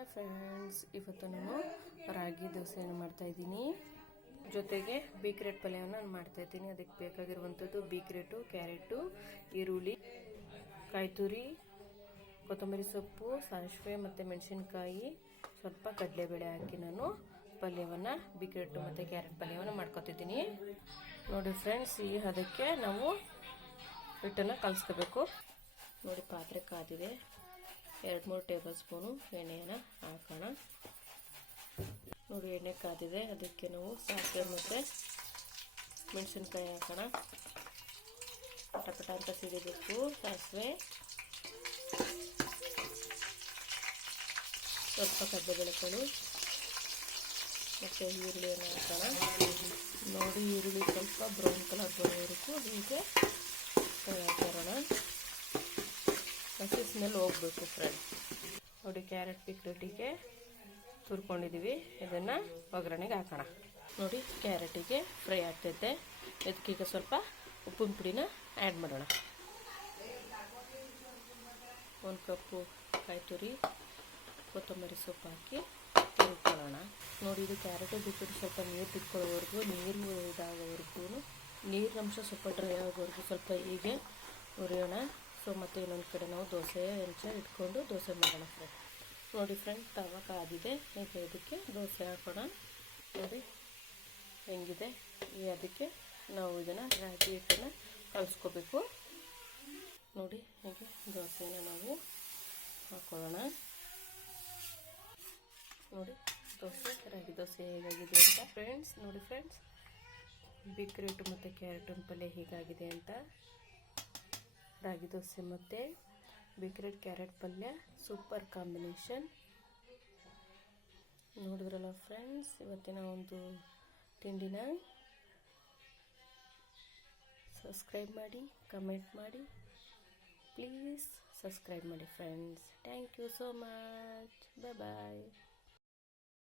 Hi friends, ಇವತ್ತು ನಾನು ರಾಗಿ ದೋಸೆಯನ್ನು ಮಾಡ್ತಾಯಿದ್ದೀನಿ. ಜೊತೆಗೆ ಬೀಕ್ರೆಟ್ ಪಲ್ಯವನ್ನು ನಾನು ಮಾಡ್ತಾಯಿದ್ದೀನಿ. ಅದಕ್ಕೆ ಬೇಕಾಗಿರುವಂಥದ್ದು ಬೀಕ್ರೆಟು, ಕ್ಯಾರೆಟು, ಈರುಳ್ಳಿ, ಕಾಯಿ ತುರಿ, ಕೊತ್ತಂಬರಿ ಸೊಪ್ಪು, ಸಾಸಿವೆ ಮತ್ತು ಮೆಣಸಿನ್ಕಾಯಿ, ಸ್ವಲ್ಪ ಕಡಲೆಬೇಳೆ ಹಾಕಿ ನಾನು ಪಲ್ಯವನ್ನು ಬೀಕ್ರೆಟು ಮತ್ತು ಕ್ಯಾರೆಟ್ ಪಲ್ಯವನ್ನು ಮಾಡ್ಕೊತಿದ್ದೀನಿ. ನೋಡಿ ಫ್ರೆಂಡ್ಸ್, ಅದಕ್ಕೆ ನಾವು ಹಿಟ್ಟನ್ನು ಕಲಿಸ್ಕೋಬೇಕು. ನೋಡಿ, ಪಾತ್ರೆ ಕಾದಿದೆ. 2-3 ಟೇಬಲ್ ಸ್ಪೂನು ಎಣ್ಣೆಯನ್ನು ಹಾಕೋಣ. ನೋಡಿ, ಎಣ್ಣೆ ಕಾದಿದೆ. ಅದಕ್ಕೆ ನಾವು ಸಾಸಿವೆ ಮತ್ತು ಮೆಣಸಿನ್ಕಾಯಿ ಹಾಕೋಣ. ಪಟ ಅಂತ ಸಿಡಿಬೇಕು ಸಾಸಿವೆ. ಸ್ವಲ್ಪ ಕಡಲೆಬೇಳೆಕಾಳು ಮತ್ತು ಈರುಳ್ಳಿಯನ್ನು ಹಾಕೋಣ. ನೋಡಿ, ಈರುಳ್ಳಿ ಸ್ವಲ್ಪ ಬ್ರೌನ್ ಕಲರ್ ಬರೋವರೆಗೂ ಹೀಗೆ ತರೋಣ. ಹಸಿ ಸ್ಮೆಲ್ ಹೋಗ್ಬೇಕು ಫ್ರೆಂಡ್ಸ್. ನೋಡಿ, ಕ್ಯಾರೆಟ್ ಬೀಕ್ರೆಟಿಗೆ ತುರ್ಕೊಂಡಿದ್ದೀವಿ. ಇದನ್ನು ಒಗ್ಗರಣೆಗೆ ಹಾಕೋಣ. ನೋಡಿ, ಕ್ಯಾರೆಟಿಗೆ ಫ್ರೈ ಆಗ್ತೈತೆ. ಇದಕ್ಕೀಗ ಸ್ವಲ್ಪ ಉಪ್ಪಿನ ಪುಡಿನ ಆ್ಯಡ್ ಮಾಡೋಣ. 1 ಕಪ್ಪು ಕಾಯಿ ತುರಿ, ಕೊತ್ತಂಬರಿ ಸೊಪ್ಪು ಹಾಕಿ ತುರ್ಕೊಳ್ಳೋಣ. ನೋಡಿ, ಇದು ಕ್ಯಾರೆಟ್ ಬೀಕ್ರೆಟ್ ಸ್ವಲ್ಪ ನೀರು ಬಿಟ್ಕೊಳ್ಳೋವರೆಗೂ, ನೀರು ಇದಾಗೋವರೆಗೂ, ನೀರಿನಂಶ ಸ್ವಲ್ಪ ಡ್ರೈ ಆಗೋವರೆಗೂ ಸ್ವಲ್ಪ ಹೀಗೆ ಹುರಿಯೋಣ. ಸೊ ಮತ್ತು ಇನ್ನೊಂದು ಕಡೆ ನಾವು ದೋಸೆ ಹೆಂಚ ಇಟ್ಕೊಂಡು ದೋಸೆ ಮಾಡೋಣ ಫ್ರೆಂಡ್. ನೋಡಿ ಫ್ರೆಂಡ್, ತವ ಕಾದಿದೆ. ಈಗ ಇದಕ್ಕೆ ದೋಸೆ ಹಾಕೋಣ. ನೋಡಿ ಹೆಂಗಿದೆ. ಅದಕ್ಕೆ ನಾವು ಇದನ್ನು ರಾಗಿ ಹಿಟ್ಟನ್ನು ಕಲಿಸ್ಕೋಬೇಕು. ನೋಡಿ, ಹೀಗೆ ದೋಸೆನ ನಾವು ಹಾಕೊಳ್ಳೋಣ. ನೋಡಿ ದೋಸೆ, ರಾಗಿ ದೋಸೆ ಹೇಗಾಗಿದೆ ಅಂತ ಫ್ರೆಂಡ್ಸ್. ನೋಡಿ ಫ್ರೆಂಡ್ಸ್, ಬೀಕ್ರೆಟ್ ಮತ್ತು ಕ್ಯಾರೆಟ್ ಪಲ್ಯ ಹೇಗಾಗಿದೆ ಅಂತ. ರಾಗಿ ದೋಸೆ ಮತ್ತು ಬೀಕ್ರೆಟ್ ಕ್ಯಾರೆಟ್ ಪಲ್ಯ ಸೂಪರ್ ಕಾಂಬಿನೇಷನ್. ನೋಡಿದ್ರಲ್ಲ ಫ್ರೆಂಡ್ಸ್, ಇವತ್ತಿನ ಒಂದು ತಿಂಡಿನ. ಸಬ್ಸ್ಕ್ರೈಬ್ ಮಾಡಿ, ಕಮೆಂಟ್ ಮಾಡಿ, ಪ್ಲೀಸ್ ಸಬ್ಸ್ಕ್ರೈಬ್ ಮಾಡಿ friends. Thank you so much. Bye.